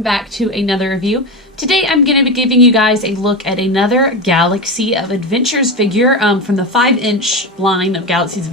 welcome back to another review. Today I'm going to be giving you guys a look at another Galaxy of Adventures figure from the 5-inch line of Galaxy of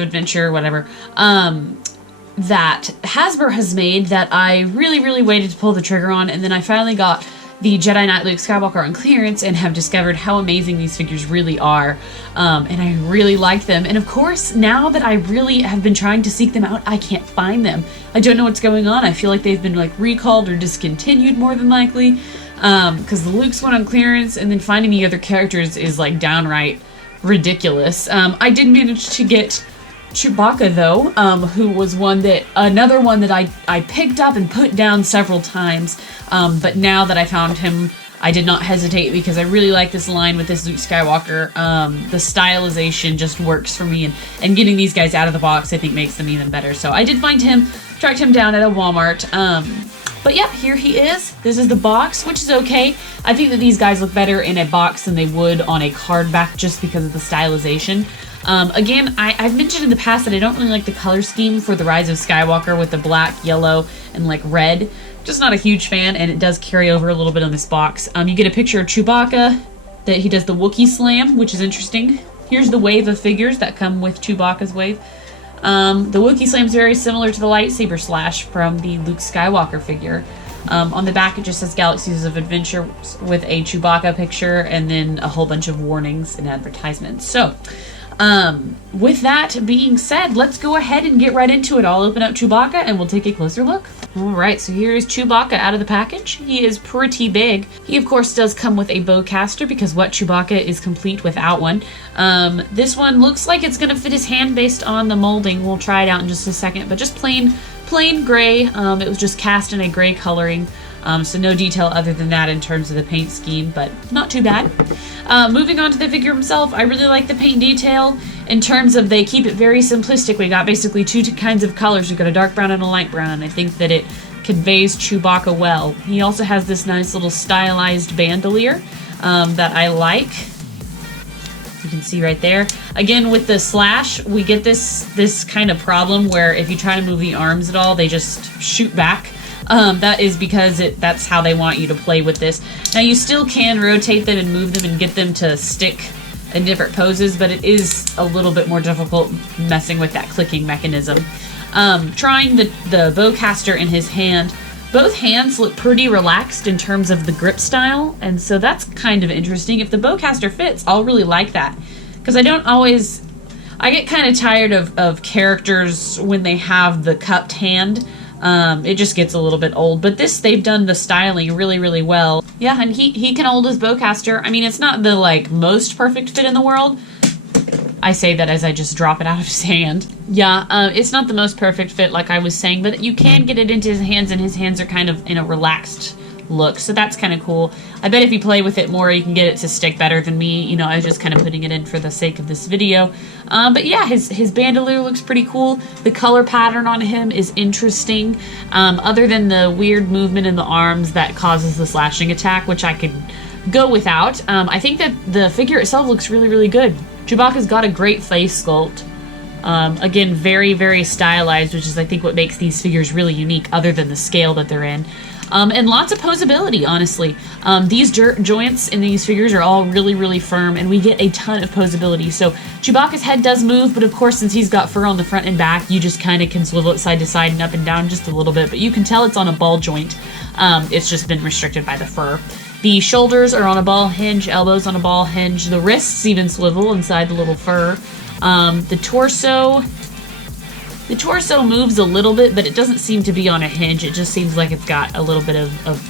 Adventure, whatever, that Hasbro has made that I really waited to pull the trigger on, and then I finally got the Jedi Knight Luke Skywalker on clearance and have discovered how amazing these figures really are, and I really like them. And of course, now that I really have been trying to seek them out, I can't find them. I don't know what's going on. I feel like they've been like recalled or discontinued more than likely, because the Luke's went on clearance, and then finding the other characters is like downright ridiculous. I did manage to get Chewbacca though, who was another one that I picked up and put down several times, but now that I found him, I did not hesitate because I really like this line with this Luke Skywalker. The stylization just works for me, and getting these guys out of the box I think makes them even better. So I did find him, tracked him down at a Walmart, but yeah, here he is. This is the box, which is okay. I think that these guys look better in a box than they would on a card back just because of the stylization. Again, I've mentioned in the past that I don't really like the color scheme for the Rise of Skywalker with the black, yellow, and like red. Just not a huge fan, and it does carry over a little bit on this box. You get a picture of Chewbacca, that he does the Wookiee slam, which is interesting. Here's the wave of figures that come with Chewbacca's wave. The Wookiee slam is very similar to the lightsaber slash from the Luke Skywalker figure. On the back it just says Galaxies of Adventure with a Chewbacca picture and then a whole bunch of warnings and advertisements. So, with that being said, let's go ahead and get right into it. I'll open up Chewbacca and we'll take a closer look. Alright, so here is Chewbacca out of the package. He is pretty big. He of course does come with a bowcaster because what Chewbacca is complete without one. This one looks like it's going to fit his hand based on the molding. We'll try it out in just a second, but just plain gray. It was just cast in a gray coloring. So no detail other than that in terms of the paint scheme, but not too bad. Moving on to the figure himself, I really like the paint detail in terms of they keep it very simplistic. We got basically two kinds of colors. We've got a dark brown and a light brown. I think that it conveys Chewbacca well. He also has this nice little stylized bandolier that I like. You can see right there. Again, with the slash, we get this kind of problem where if you try to move the arms at all, they just shoot back. That is because that's how they want you to play with this. Now you still can rotate them and move them and get them to stick in different poses, but it is a little bit more difficult messing with that clicking mechanism. Trying the bowcaster in his hand, both hands look pretty relaxed in terms of the grip style, and so that's kind of interesting. If the bowcaster fits, I'll really like that, because I get kind of tired of characters when they have the cupped hand. It just gets a little bit old, but they've done the styling really well. Yeah, and he can hold his bowcaster. I mean, it's not the like most perfect fit in the world. I say that as I just drop it out of his hand. Yeah, it's not the most perfect fit like I was saying, but you can get it into his hands, and his hands are kind of in a relaxed look, so that's kind of cool. I bet if you play with it more, you can get it to stick better than me. You know, I was just kind of putting it in for the sake of this video. But yeah, his bandolier looks pretty cool. The color pattern on him is interesting, other than the weird movement in the arms that causes the slashing attack, which I could go without. I think that the figure itself looks really good. Chewbacca's got a great face sculpt. Again, very stylized, which is I think what makes these figures really unique, other than the scale that they're in. And lots of posability, honestly. These joints in these figures are all really firm, and we get a ton of posability. So Chewbacca's head does move, but of course, since he's got fur on the front and back, you just kind of can swivel it side to side and up and down just a little bit, but you can tell it's on a ball joint. It's just been restricted by the fur. The shoulders are on a ball hinge, elbows on a ball hinge, the wrists even swivel inside the little fur. The torso moves a little bit, but it doesn't seem to be on a hinge. It just seems like it's got a little bit of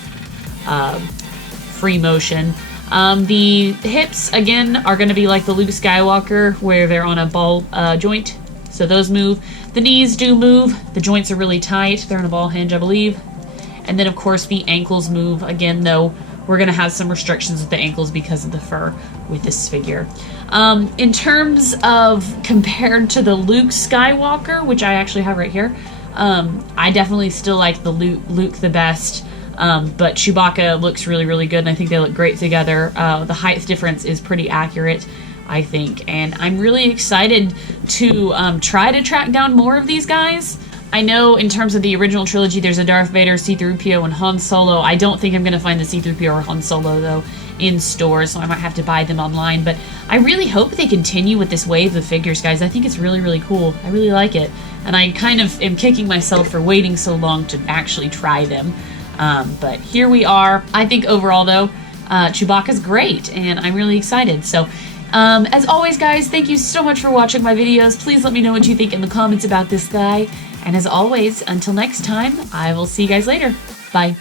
free motion. The hips, again, are going to be like the Luke Skywalker, where they're on a ball joint, so those move. The knees do move. The joints are really tight. They're on a ball hinge, I believe. And then, of course, the ankles move. Again, though, we're going to have some restrictions with the ankles because of the fur with this figure. In terms of compared to the Luke Skywalker, which I actually have right here, I definitely still like the Luke the best, but Chewbacca looks really good, and I think they look great together. The height difference is pretty accurate, I think, and I'm really excited to try to track down more of these guys. I know in terms of the original trilogy, there's a Darth Vader, C-3PO, and Han Solo. I don't think I'm going to find the C-3PO or Han Solo, though, in stores, so I might have to buy them online. But I really hope they continue with this wave of figures, guys. I think it's really, really cool. I really like it. And I kind of am kicking myself for waiting so long to actually try them. But here we are. I think overall, though, Chewbacca's great, and I'm really excited. So, as always, guys, thank you so much for watching my videos. Please let me know what you think in the comments about this guy. And as always, until next time, I will see you guys later. Bye.